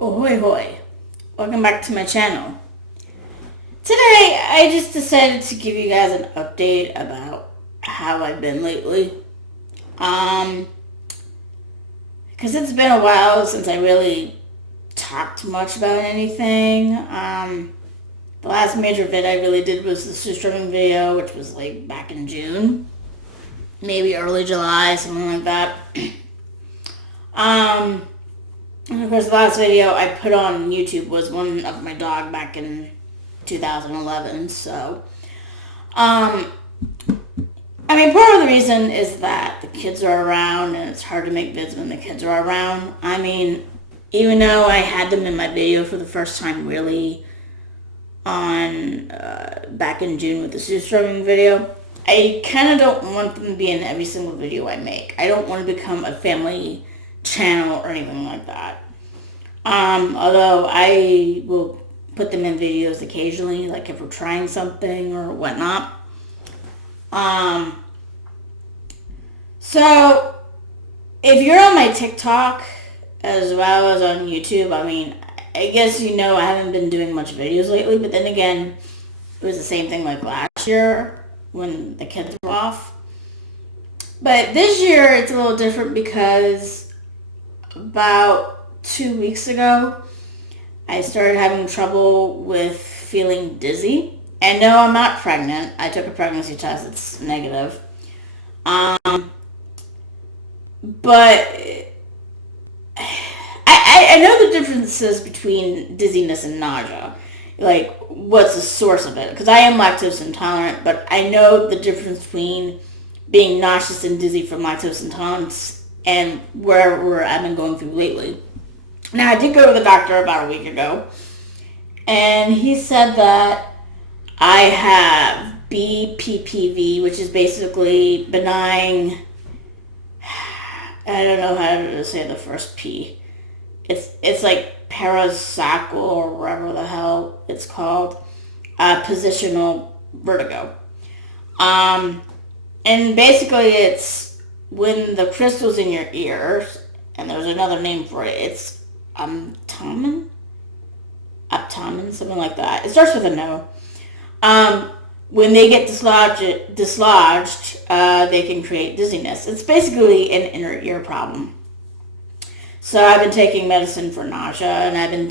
Ahoy hoy! Welcome back to my channel. Today, I just decided to give you guys an update about how I've been lately. Because it's been a while since I really talked much about anything. The last major vid I really did was the streaming video, which was like back in June. Maybe early July, something like that. And of course, the last video I put on YouTube was one of my dog back in 2011. So, part of the reason is that the kids are around and it's hard to make vids when the kids are around. Even though I had them in my video for the first time really on back in June with the streaming video, I kind of don't want them to be in every single video I make. I don't want to become a family channel or anything like that. Although I will put them in videos occasionally, like if we're trying something or whatnot. So if you're on my TikTok as well as on YouTube, I guess you know I haven't been doing much videos lately, but then again, it was the same thing like last year when the kids were off. But this year it's a little different because about 2 weeks ago, I started having trouble with feeling dizzy. And no, I'm not pregnant. I took a pregnancy test. It's negative. But I know the differences between dizziness and nausea. Like, what's the source of it? Because I am lactose intolerant, but I know the difference between being nauseous and dizzy from lactose intolerance and where I've been going through lately. Now, I did go to the doctor about a week ago, and he said that I have BPPV, which is basically benign, I don't know how to say the first P. It's like parasacral or whatever the hell it's called, positional vertigo. And basically it's when the crystal's in your ears, and there's another name for it. It's Aptamen, something like that. It starts with a no. When they get dislodged, they can create dizziness. It's basically an inner ear problem. So I've been taking medicine for nausea, and I've been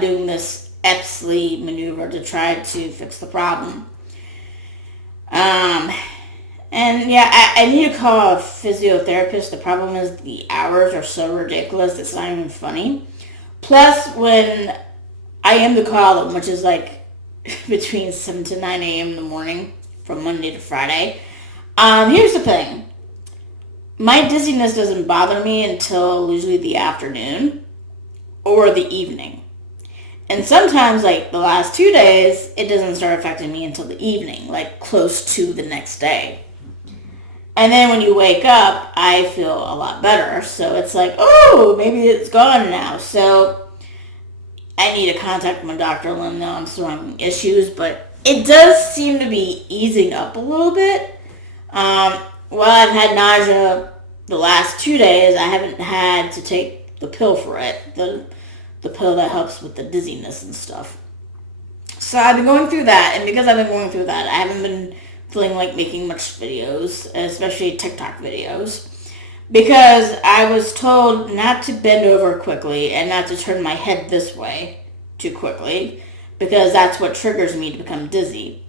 doing this Epsley maneuver to try to fix the problem. And yeah, I need to call a physiotherapist. The problem is the hours are so ridiculous, it's not even funny. Plus, when I am to call them, which is like between 7 to 9 a.m. in the morning from Monday to Friday, here's the thing. My dizziness doesn't bother me until usually the afternoon or the evening. And sometimes, like the last 2 days, it doesn't start affecting me until the evening, like close to the next day. And then when you wake up, I feel a lot better. So it's like, oh, maybe it's gone now. So I need to contact my doctor and let him know I'm still having issues. But it does seem to be easing up a little bit. While I've had nausea the last 2 days, I haven't had to take the pill for it. The pill that helps with the dizziness and stuff. So I've been going through that. And because I've been going through that, I haven't been feeling like making much videos, especially TikTok videos, because I was told not to bend over quickly and not to turn my head this way too quickly, because that's what triggers me to become dizzy.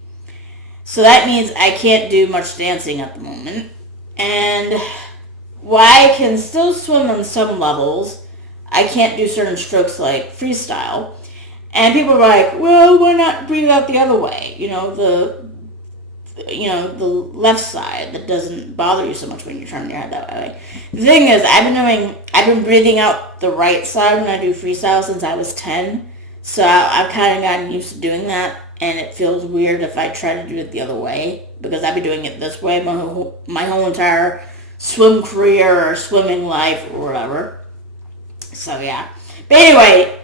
So that means I can't do much dancing at the moment. And while I can still swim on some levels, I can't do certain strokes like freestyle. And people are like, well, why not breathe out the other way? The left side that doesn't bother you so much when you're turning your head that way. The thing is, I've been breathing out the right side when I do freestyle since I was 10. So I've kind of gotten used to doing that, and it feels weird if I try to do it the other way, because I've been doing it this way my whole entire swim career or swimming life or whatever. So yeah. But anyway,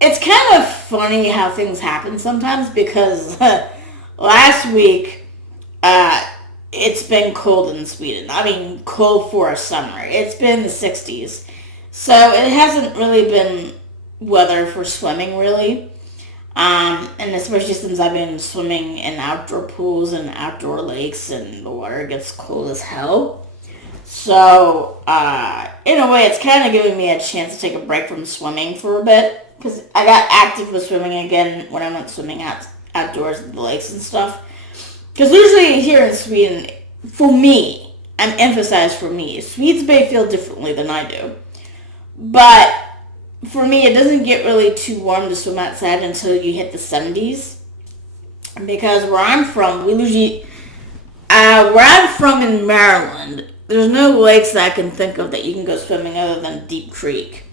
it's kind of funny how things happen sometimes, because last week, it's been cold in Sweden. Cold for a summer. It's been the 60s. So it hasn't really been weather for swimming, really. And especially since I've been swimming in outdoor pools and outdoor lakes and the water gets cold as hell. So, in a way, it's kind of giving me a chance to take a break from swimming for a bit. Because I got active with swimming again when I went swimming outdoors in the lakes and stuff. Because usually here in Sweden, for me, I'm emphasized for me, Swedes may feel differently than I do. But for me, it doesn't get really too warm to swim outside until you hit the 70s. Because where I'm from, where I'm from in Maryland, there's no lakes that I can think of that you can go swimming other than Deep Creek.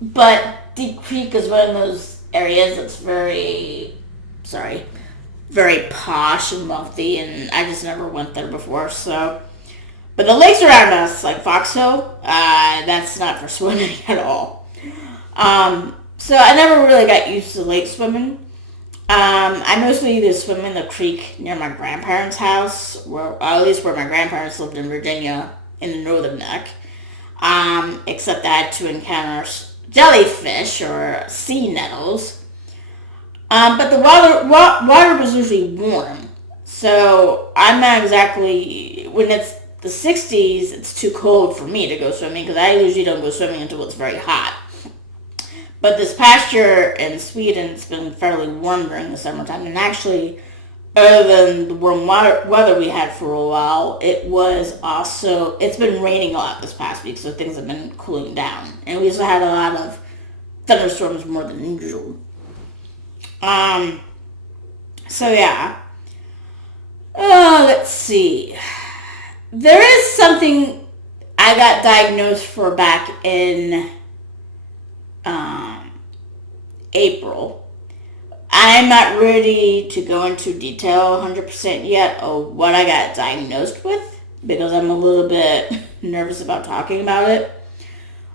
But Deep Creek is one of those areas that's very posh and wealthy, and I just never went there before, so. But the lakes around us, like Fox Hill, that's not for swimming at all. So I never really got used to lake swimming. I mostly either swim in the creek near my grandparents' house, or at least where my grandparents lived in Virginia, in the northern neck. Except I had to encounter jellyfish or sea nettles. But the water was usually warm. So I'm not exactly, when it's the 60s, it's too cold for me to go swimming because I usually don't go swimming until it's very hot. But this past year in Sweden, it's been fairly warm during the summertime. And actually, other than the warm weather we had for a while, it's been raining a lot this past week, so things have been cooling down. And we also had a lot of thunderstorms more than usual. So yeah. Let's see. There is something I got diagnosed for back in April. I'm not ready to go into detail 100% yet of what I got diagnosed with because I'm a little bit nervous about talking about it.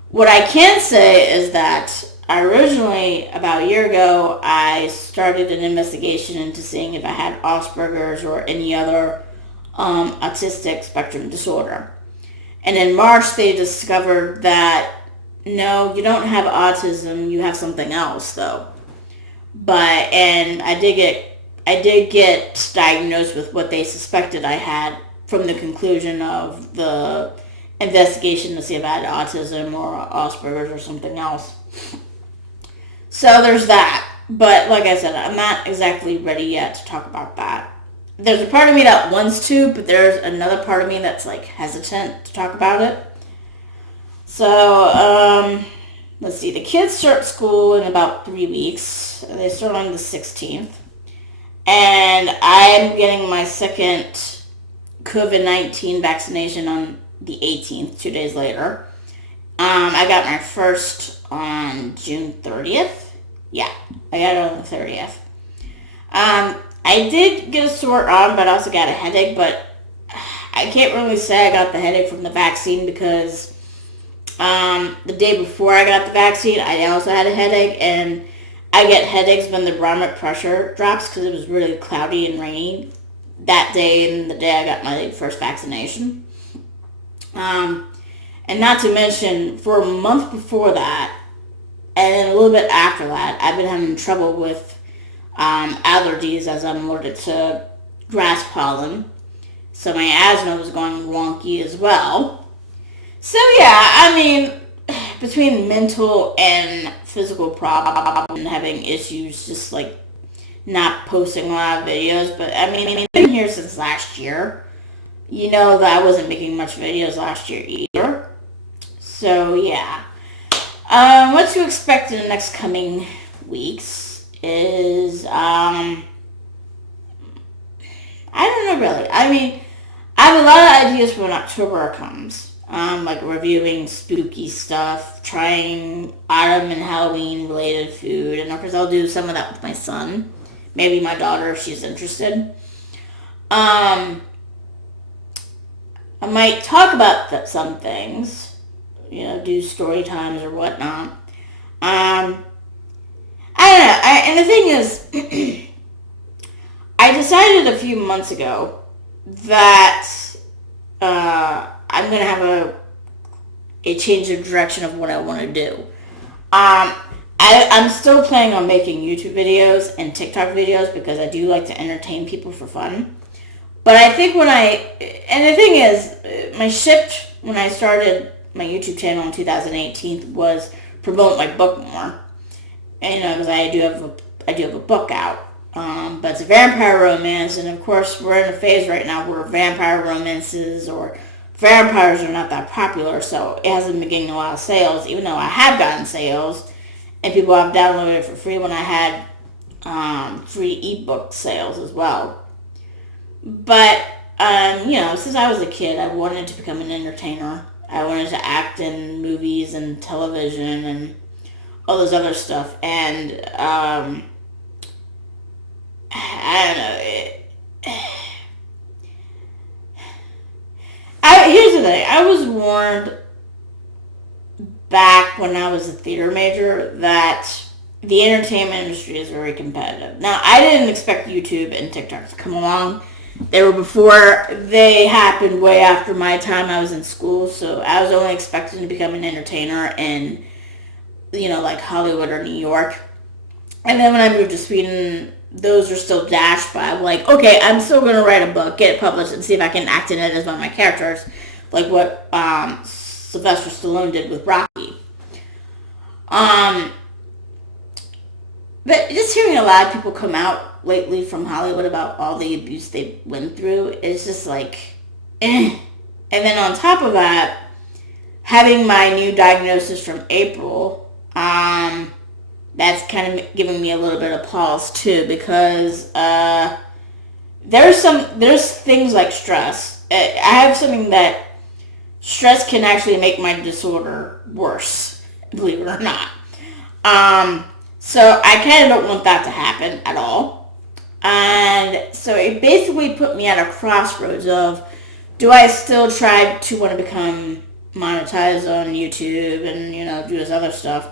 What I can say is that originally, about a year ago, I started an investigation into seeing if I had Asperger's or any other autistic spectrum disorder. And in March, they discovered that no, you don't have autism. You have something else, though. And I did get diagnosed with what they suspected I had from the conclusion of the investigation to see if I had autism or Asperger's or something else. So there's that. But like I said, I'm not exactly ready yet to talk about that. There's a part of me that wants to, but there's another part of me that's like hesitant to talk about it. So, let's see. The kids start school in about 3 weeks. They start on the 16th. And I'm getting my second COVID-19 vaccination on the 18th, 2 days later. I got my first on June 30th. Yeah, I got it on the 30th. I did get a sore arm, but I also got a headache, but I can't really say I got the headache from the vaccine because the day before I got the vaccine, I also had a headache, and I get headaches when the barometric pressure drops because it was really cloudy and rainy that day and the day I got my first vaccination. And not to mention, for a month before that, and then a little bit after that, I've been having trouble with allergies as I'm allergic to grass pollen. So my asthma was going wonky as well. So yeah, I mean, between mental and physical problems and having issues, just like not posting a lot of videos. But I mean, I've been here since last year. You know that I wasn't making much videos last year either. So yeah. What to expect in the next coming weeks is, I don't know really. I mean, I have a lot of ideas for when October comes. Like reviewing spooky stuff, trying autumn and Halloween related food, and of course I'll do some of that with my son. Maybe my daughter if she's interested. I might talk about some things, do story times or whatnot. I don't know. And the thing is, I decided a few months ago that I'm going to have a change of direction of what I want to do. I'm still planning on making YouTube videos and TikTok videos because I do like to entertain people for fun. But I think and the thing is, my shift when I started my YouTube channel in 2018 was promote my book more. And, because I do have a book out. But it's a vampire romance, and of course we're in a phase right now where vampire romances or vampires are not that popular, so it hasn't been getting a lot of sales, even though I have gotten sales, and people have downloaded it for free when I had free ebook sales as well. But, since I was a kid, I wanted to become an entertainer. I wanted to act in movies and television and all this other stuff, and I don't know. Here's the thing. I was warned back when I was a theater major that the entertainment industry is very competitive. Now, I didn't expect YouTube and TikTok to come along. They were before, they happened way after my time. I was in school, so I was only expecting to become an entertainer in, like Hollywood or New York. And then when I moved to Sweden, those are still dashed by. I'm like, okay, I'm still going to write a book, get it published, and see if I can act in it as one of my characters, like what Sylvester Stallone did with Rocky. But just hearing a lot of people come out lately from Hollywood about all the abuse they went through, it's just like, eh. And then on top of that, having my new diagnosis from April, that's kind of giving me a little bit of pause too, because there's things like stress. I have something that stress can actually make my disorder worse, believe it or not. So I kind of don't want that to happen at all. And so it basically put me at a crossroads of, do I still try to want to become monetized on YouTube and, do this other stuff,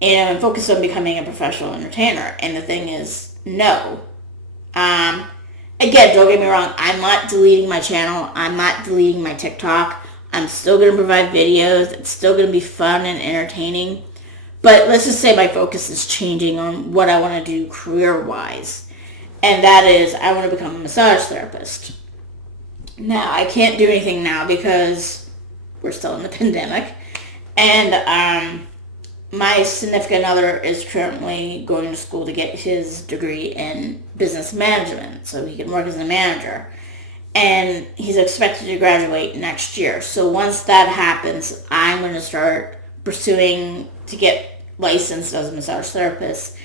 and focus on becoming a professional entertainer? And the thing is, no. Again, don't get me wrong, I'm not deleting my channel. I'm not deleting my TikTok. I'm still going to provide videos. It's still going to be fun and entertaining. But let's just say my focus is changing on what I want to do career-wise. And that is, I want to become a massage therapist. Now, I can't do anything now because we're still in the pandemic. And my significant other is currently going to school to get his degree in business management so he can work as a manager. And he's expected to graduate next year. So once that happens, I'm going to start pursuing to get licensed as a massage therapist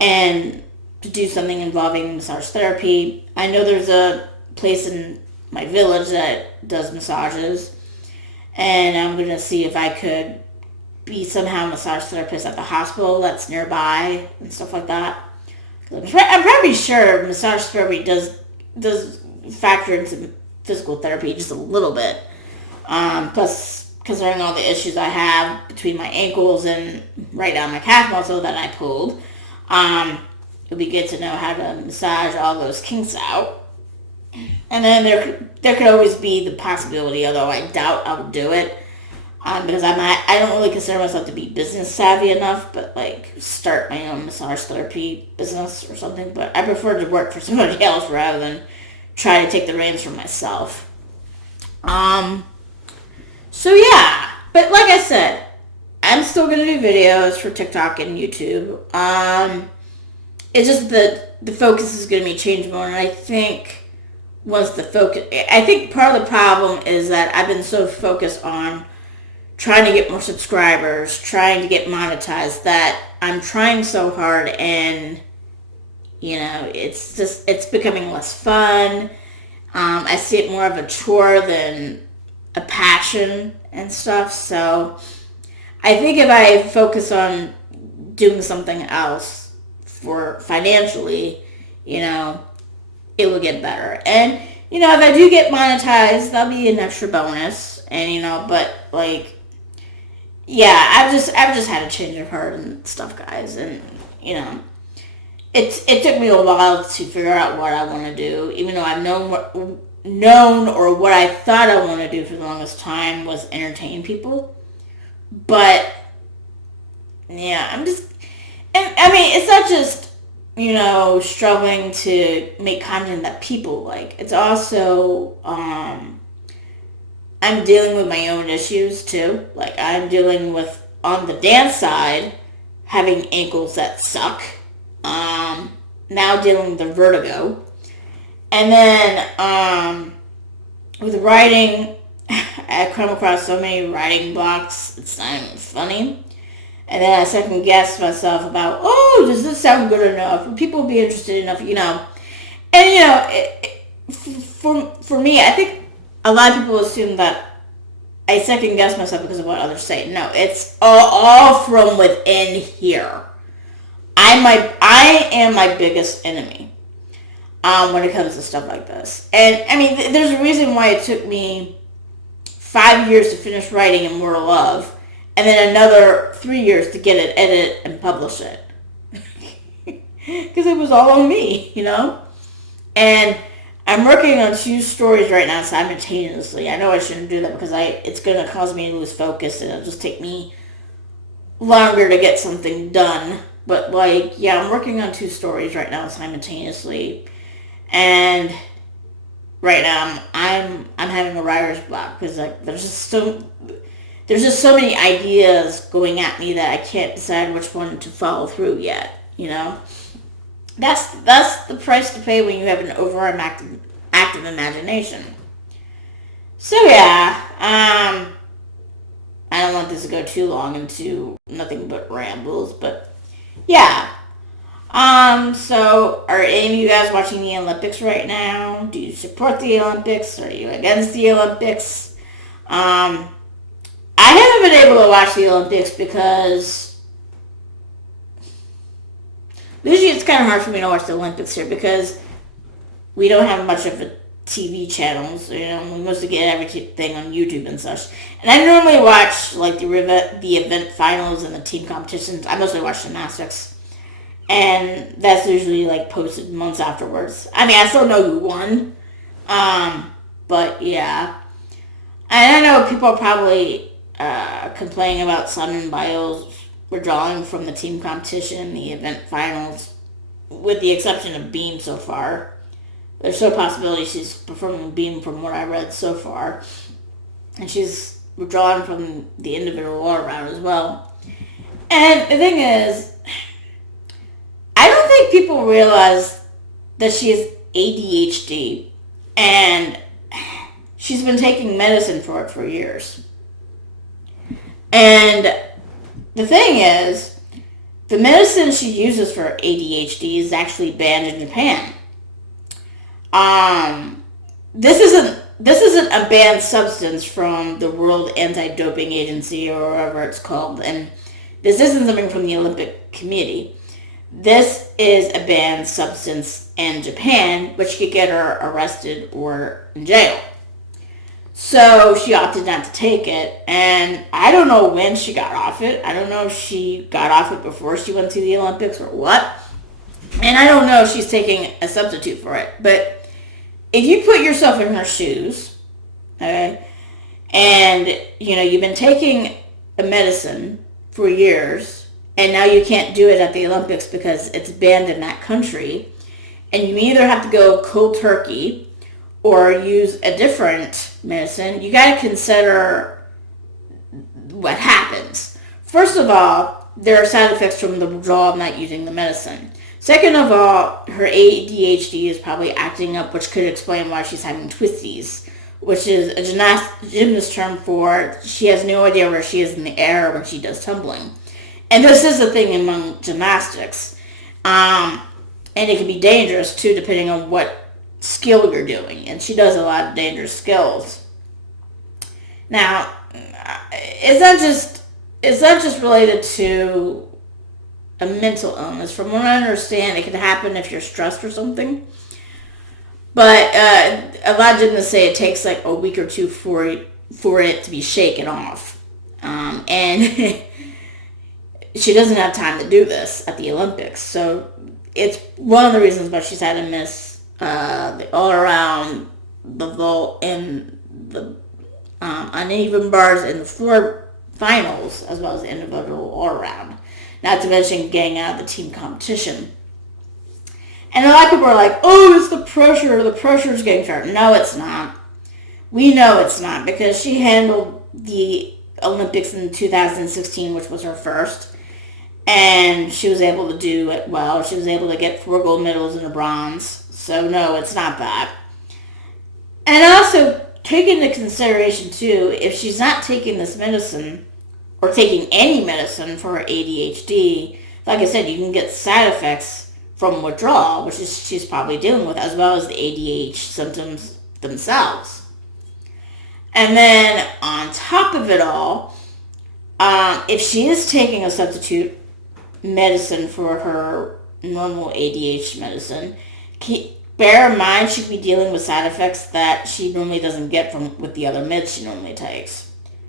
and to do something involving massage therapy. I know there's a place in my village that does massages, and I'm going to see if I could be somehow a massage therapist at the hospital that's nearby and stuff like that. I'm probably sure massage therapy does factor into physical therapy just a little bit. Plus, considering all the issues I have between my ankles and right down my calf muscle that I pulled, it'll be good to know how to massage all those kinks out. And then there could always be the possibility, although I doubt I'll do it, because I don't really consider myself to be business savvy enough, but like start my own massage therapy business or something. But I prefer to work for somebody else rather than try to take the reins for myself. So yeah, but like I said, I'm still going to do videos for TikTok and YouTube. It's just that the focus is going to be changed more, and I think part of the problem is that I've been so focused on trying to get more subscribers, trying to get monetized, that I'm trying so hard, and it's becoming less fun. I see it more of a chore than a passion and stuff. So I think if I focus on doing something else for financially, it will get better. And if I do get monetized, that'll be an extra bonus. And but like, yeah, I've just had a change of heart and stuff, guys. And it took me a while to figure out what I want to do, even though I've known known, or what I thought I wanted to do for the longest time was entertain people. But yeah, I'm just, and I mean, it's not just, struggling to make content that people like. It's also, I'm dealing with my own issues too. Like, I'm dealing with, on the dance side, having ankles that suck. Now dealing with the vertigo. And then, with writing, I come across so many writing blocks, it's not even funny. And then I second guess myself about, oh, does this sound good enough? Will people be interested enough? And, for me, I think a lot of people assume that I second guess myself because of what others say. No, it's all from within here. I am my biggest enemy when it comes to stuff like this. And, I mean, there's a reason why it took me 5 years to finish writing Immortal Love, and then another 3 years to get it edited and publish it. Because it was all on me, And I'm working on 2 stories right now simultaneously. I know I shouldn't do that because it's going to cause me to lose focus, and it'll just take me longer to get something done. But, I'm working on 2 stories right now simultaneously. And right now I'm having a writer's block because there's just so many ideas going at me that I can't decide which one to follow through yet. That's the price to pay when you have an active imagination. So yeah, I don't want this to go too long into nothing but rambles, but yeah. So are any of you guys watching the Olympics right now? Do you support the Olympics? Are you against the Olympics? I haven't been able to watch the Olympics because usually it's kind of hard for me to watch the Olympics here because we don't have much of a TV channels. We mostly get everything on YouTube and such. And I normally watch the event finals and the team competitions. I mostly watch gymnastics. And that's usually posted months afterwards. I mean, I still know who won. But yeah. And I know people are probably complaining about Simone Biles withdrawing from the team competition, the event finals, with the exception of Beam so far. There's no possibility she's performing Beam from what I read so far. And she's withdrawn from the individual all round as well. And the thing is, I don't think people realize that she has ADHD, and she's been taking medicine for it for years. And the thing is, the medicine she uses for ADHD is actually banned in Japan. This isn't a banned substance from the World Anti-Doping Agency or whatever it's called, and this isn't something from the Olympic Committee. This is a banned substance in Japan, which could get her arrested or in jail. So she opted not to take it, and I don't know when she got off it. I don't know if she got off it before she went to the Olympics or what. And I don't know if she's taking a substitute for it. But if you put yourself in her shoes, okay, and you've been taking a medicine for years, and now you can't do it at the Olympics because it's banned in that country, and you either have to go cold turkey or use a different medicine, you got to consider what happens. First of all, there are side effects from the withdrawal of not using the medicine. Second of all, her ADHD is probably acting up, which could explain why she's having twisties, which is a gymnast term for she has no idea where she is in the air when she does tumbling. And this is a thing among gymnastics. And it can be dangerous, too, depending on what skill you're doing. And she does a lot of dangerous skills. Now, it's not just related to a mental illness. From what I understand, it can happen if you're stressed or something. But a lot of gymnasts say it takes a week or two for it to be shaken off. And she doesn't have time to do this at the Olympics. So it's one of the reasons why she's had to miss the all-around the vault and the uneven bars in the floor finals, as well as the individual all around. Not to mention getting out of the team competition. And a lot of people are like, oh, it's the pressure's getting to her. No, it's not. We know it's not, because she handled the Olympics in 2016, which was her first, and she was able to do it well. She was able to get 4 gold medals and a bronze. So no, it's not that. And also, take into consideration too, if she's not taking this medicine, or taking any medicine for her ADHD, like I said, you can get side effects from withdrawal, which is she's probably dealing with, as well as the ADHD symptoms themselves. And then on top of it all, if she is taking a substitute medicine for her normal ADHD medicine, bear in mind she'd be dealing with side effects that she normally doesn't get from with the other meds she normally takes.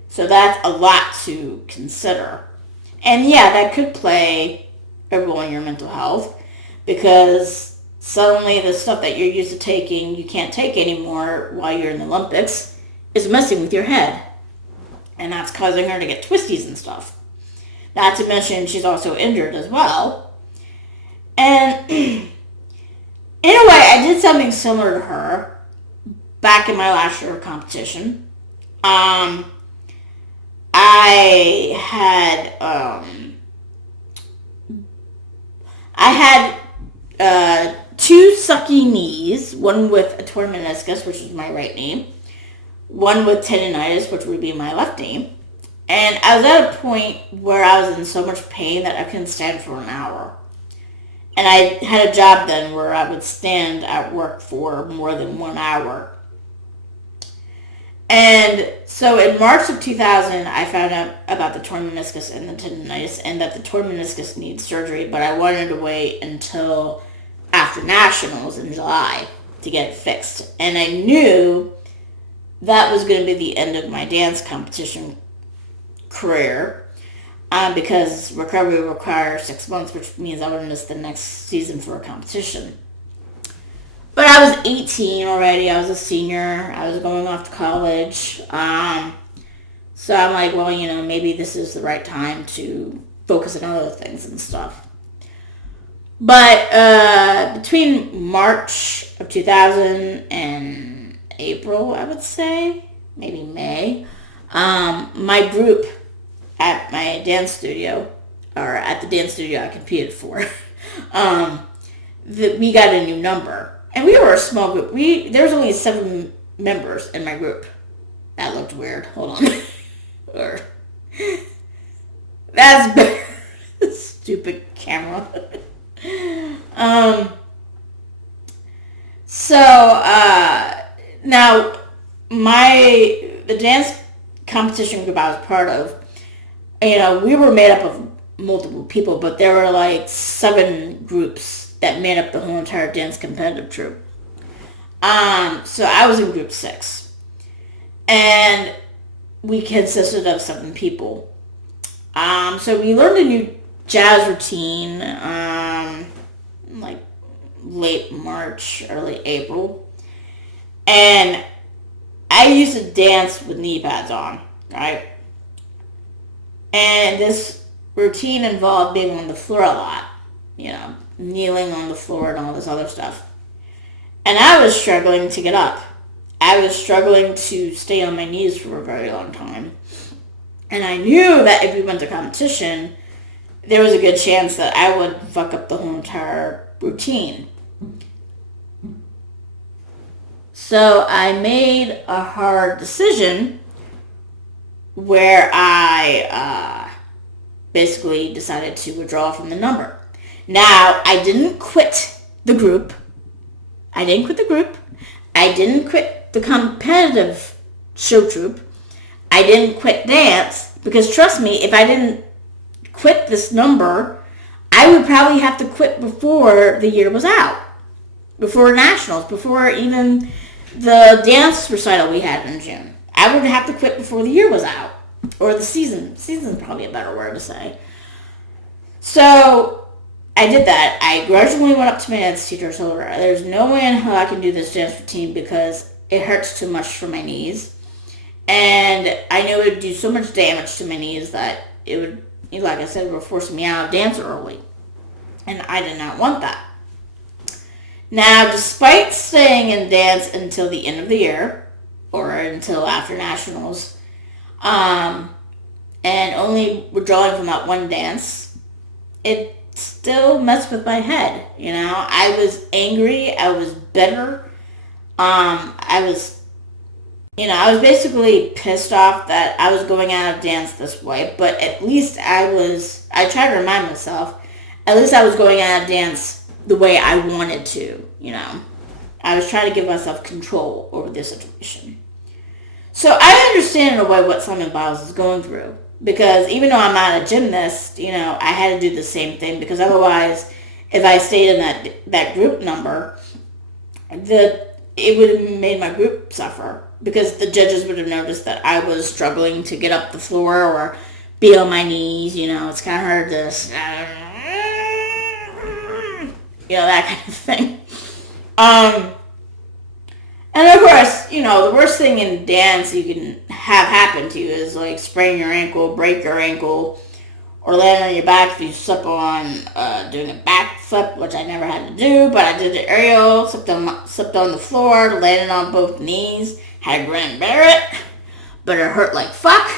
So that's a lot to consider. And yeah, that could play a role in your mental health, because suddenly the stuff that you're used to taking, you can't take anymore while you're in the Olympics, is messing with your head. And that's causing her to get twisties and stuff. Not to mention she's also injured as well. And in a way, I did something similar to her back in my last year of competition. I had 2 sucky knees, one with a torn meniscus, which is my right knee, one with tendonitis, which would be my left knee. And I was at a point where I was in so much pain that I couldn't stand for an hour. And I had a job then where I would stand at work for more than 1 hour. And so in March of 2000, I found out about the torn meniscus and the tendonitis, and that the torn meniscus needs surgery, but I wanted to wait until after Nationals in July to get it fixed. And I knew that was going to be the end of my dance competition career, because recovery requires 6 months, which means I would miss the next season for a competition. But I was 18 already. I was a senior. I was going off to college. So I'm like, well, maybe this is the right time to focus on other things and stuff. But between March of 2000 and April, I would say, maybe May, my group at my dance studio, or at the dance studio I competed for, we got a new number. And we were a small group. There was only 7 members in my group. That looked weird. Hold on. That's better. Stupid camera. Now the dance competition group I was part of, we were made up of multiple people, but there were like 7 groups that made up the whole entire dance competitive troupe. So I was in group 6. And we consisted of 7 people. So we learned a new jazz routine, like late March, early April. And I used to dance with knee pads on, right? And this routine involved being on the floor a lot, kneeling on the floor and all this other stuff. And I was struggling to get up. I was struggling to stay on my knees for a very long time. And I knew that if we went to competition, there was a good chance that I would fuck up the whole entire routine. So I made a hard decision where I basically decided to withdraw from the number. Now, I didn't quit the group. I didn't quit the competitive show troupe. I didn't quit dance, because trust me, if I didn't quit this number, I would probably have to quit before the year was out. Before Nationals, before even the dance recital we had in June. I would have to quit before the year was out. Or the season. Season's probably a better word to say. So I did that. I grudgingly went up to my dance teacher and told her, there's no way in hell I can do this dance routine, because it hurts too much for my knees. And I knew it would do so much damage to my knees that it would, like I said, it would force me out of dance early. And I did not want that. Now, despite staying in dance until the end of the year, or until after nationals, and only withdrawing from that one dance, it still messed with my head. I was angry. I was bitter. I was basically pissed off that I was going out of dance this way, but at least I tried to remind myself, at least I was going out of dance the way I wanted to. I was trying to give myself control over this situation. So I understand in a way what Simone Biles is going through, because even though I'm not a gymnast, I had to do the same thing, because otherwise, if I stayed in that group number, it would have made my group suffer, because the judges would have noticed that I was struggling to get up the floor or be on my knees. It's kind of hard to, that kind of thing. And of course, the worst thing in dance you can have happen to you is like sprain your ankle, break your ankle, or land on your back if you slip on doing a backflip, which I never had to do, but I did the aerial, slipped on the floor, landed on both knees, had to grin and bear it, but it hurt like fuck.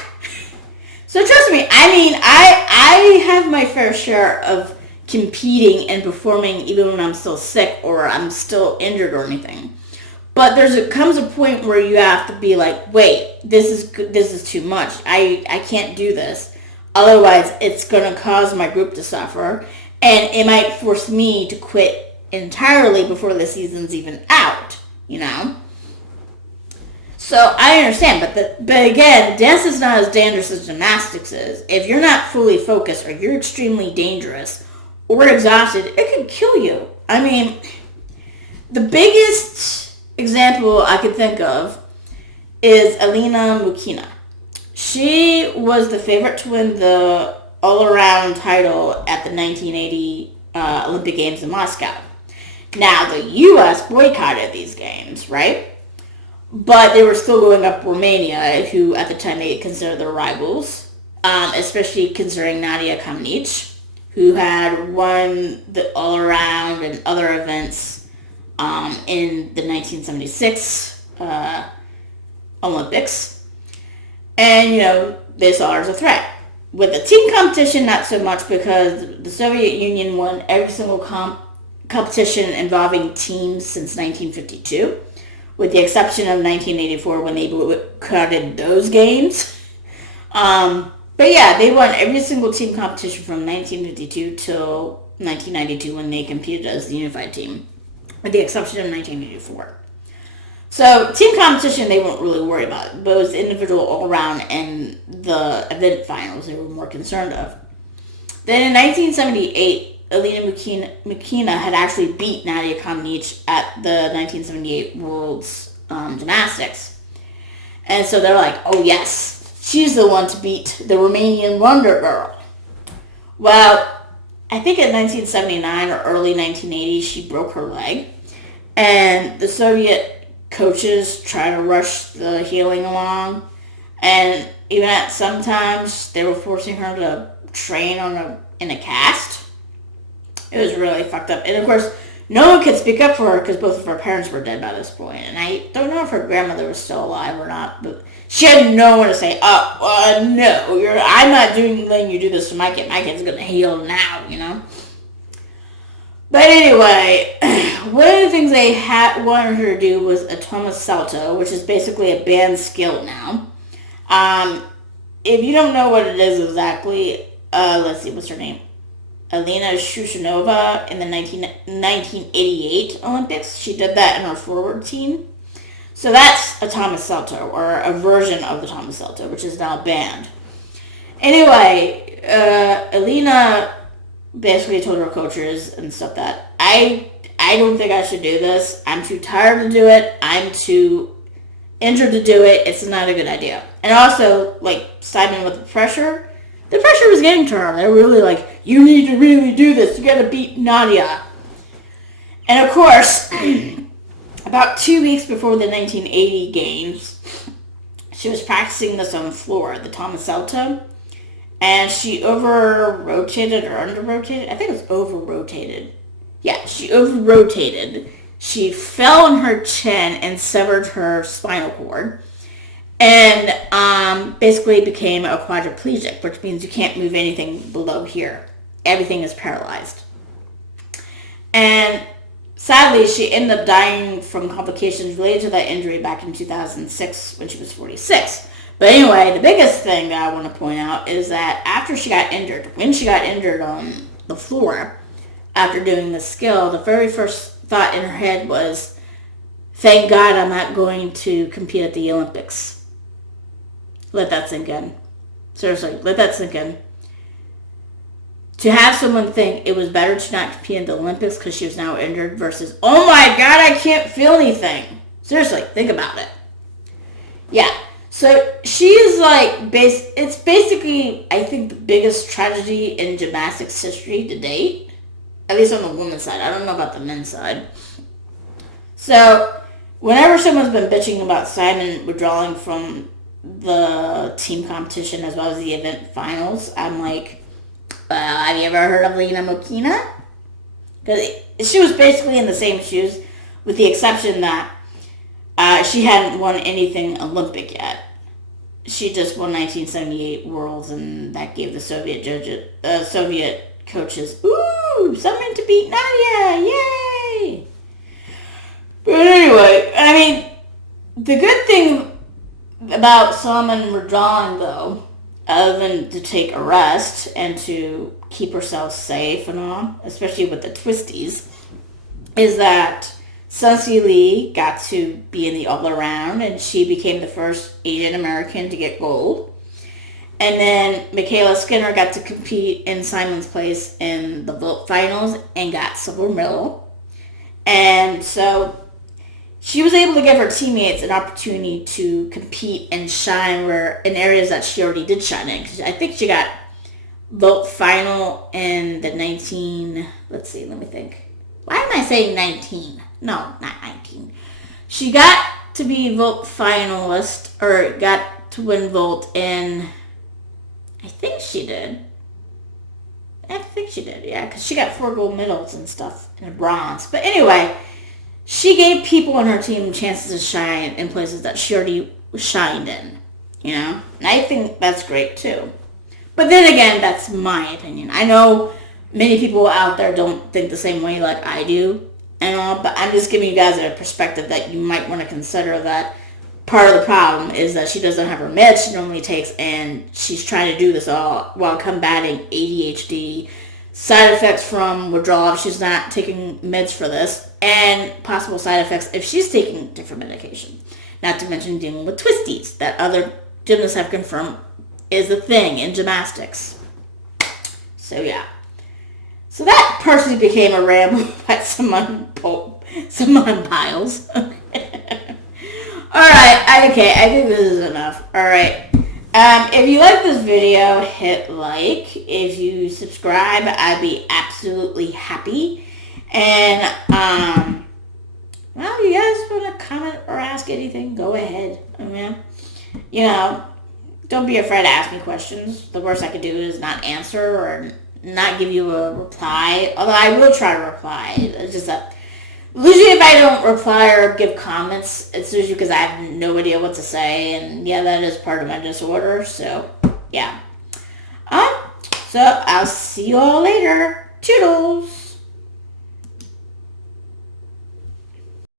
So trust me, I have my fair share of competing and performing even when I'm still sick or I'm still injured or anything. But comes a point where you have to be like, wait, this is too much. I can't do this. Otherwise, it's going to cause my group to suffer. And it might force me to quit entirely before the season's even out, So I understand. But again, dance is not as dangerous as gymnastics is. If you're not fully focused or you're extremely dangerous or exhausted, it could kill you. The biggest example I could think of is Alina Mukina. She was the favorite to win the all-around title at the 1980 Olympic Games in Moscow. Now, the U.S. boycotted these games, right? But they were still going up Romania, who at the time they considered their rivals, especially considering Nadia Comaneci, who had won the all-around and other events in the 1976 Olympics. And, they saw her as a threat. With the team competition, not so much, because the Soviet Union won every single competition involving teams since 1952, with the exception of 1984 when they boycotted those games. But yeah, they won every single team competition from 1952 till 1992 when they competed as the unified team, with the exception of 1984. So team competition they weren't really worried about, but it was individual all-around and the event finals they were more concerned of. Then in 1978, Alina Mukina had actually beat Nadia Comaneci at the 1978 World's Gymnastics. And so they're like, oh yes, she's the one to beat the Romanian Wonder Girl. Well, I think in 1979 or early 1980, she broke her leg. And the Soviet coaches try to rush the healing along. And even at sometimes, they were forcing her to train in a cast. It was really fucked up. And of course, no one could speak up for her because both of her parents were dead by this point. And I don't know if her grandmother was still alive or not, but she had no one to say, no, I'm not letting you do this to my kid. My kid's going to heal now, But anyway, one of the things they wanted her to do was a Thomas Salto, which is basically a band skill now. If you don't know what it is exactly, let's see, what's her name? Alina Shushanova in the 1988 Olympics. She did that in her forward team. So that's a Thomas Salto, or a version of the Thomas Salto, which is now banned. Anyway, Alina basically told her coaches and stuff that I don't think I should do this. I'm too tired to do it. I'm too injured to do it. It's not a good idea. And also, Simon with the pressure was getting to her. They were really like, you need to really do this. You got to beat Nadia. And of course, by about 2 weeks before the 1980 games, she was practicing this on the floor, the Tomaselto, and she over-rotated or under-rotated. I think it was over-rotated. Yeah, she over-rotated. She fell on her chin and severed her spinal cord, and basically became a quadriplegic, which means you can't move anything below here. Everything is paralyzed. And sadly, she ended up dying from complications related to that injury back in 2006 when she was 46. But anyway, the biggest thing that I want to point out is that after she got injured, when she got injured on the floor, after doing the skill, the very first thought in her head was, thank God I'm not going to compete at the Olympics. Let that sink in. Seriously, let that sink in. To have someone think it was better to not compete in the Olympics because she was now injured versus, oh my God, I can't feel anything. Seriously, think about it. Yeah. So she is like, it's basically, I think, the biggest tragedy in gymnastics history to date. At least on the women's side. I don't know about the men's side. So whenever someone's been bitching about Simon withdrawing from the team competition as well as the event finals, I'm like, have you ever heard of Lena Mokina? Because she was basically in the same shoes, with the exception that she hadn't won anything Olympic yet. She just won 1978 Worlds, and that gave the Soviet coaches, ooh, someone to beat Nadia, yay! But anyway, I mean, the good thing about Simone withdrawing, though, other than to take a rest and to keep herself safe and all, especially with the twisties, is that Sunsi Lee got to be in the all-around, and she became the first Asian American to get gold. And then Michaela Skinner got to compete in Simon's place in the vault finals and got silver medal. And so she was able to give her teammates an opportunity to compete and shine in areas that she already did shine in. Because I think she got vault final in the let's see, let me think. Why am I saying 19? No, not 19. She got to be vault finalist, or got to win vault in, I think she did, yeah, because she got 4 gold medals and stuff, and a bronze. But anyway, she gave people on her team chances to shine in places that she already shined in, you know? And I think that's great, too. But then again, that's my opinion. I know many people out there don't think the same way like I do, and all, but I'm just giving you guys a perspective that you might want to consider, that part of the problem is that she doesn't have her meds she normally takes, and she's trying to do this all while combating ADHD, side effects from withdrawal if she's not taking meds for this, and possible side effects if she's taking different medication. Not to mention dealing with twisties that other gymnasts have confirmed is a thing in gymnastics. So yeah. So that personally became a ramble by Simone Biles. Alright, okay, I think this is enough. Alright. If you like this video, hit like. If you subscribe, I'd be absolutely happy. And, well, you guys want to comment or ask anything, go ahead. I mean, you know, don't be afraid to ask me questions. The worst I could do is not answer or not give you a reply. Although I will try to reply. It's just that usually if I don't reply or give comments, it's usually because I have no idea what to say. And yeah, that is part of my disorder. So, yeah. So I'll see you all later. Toodles.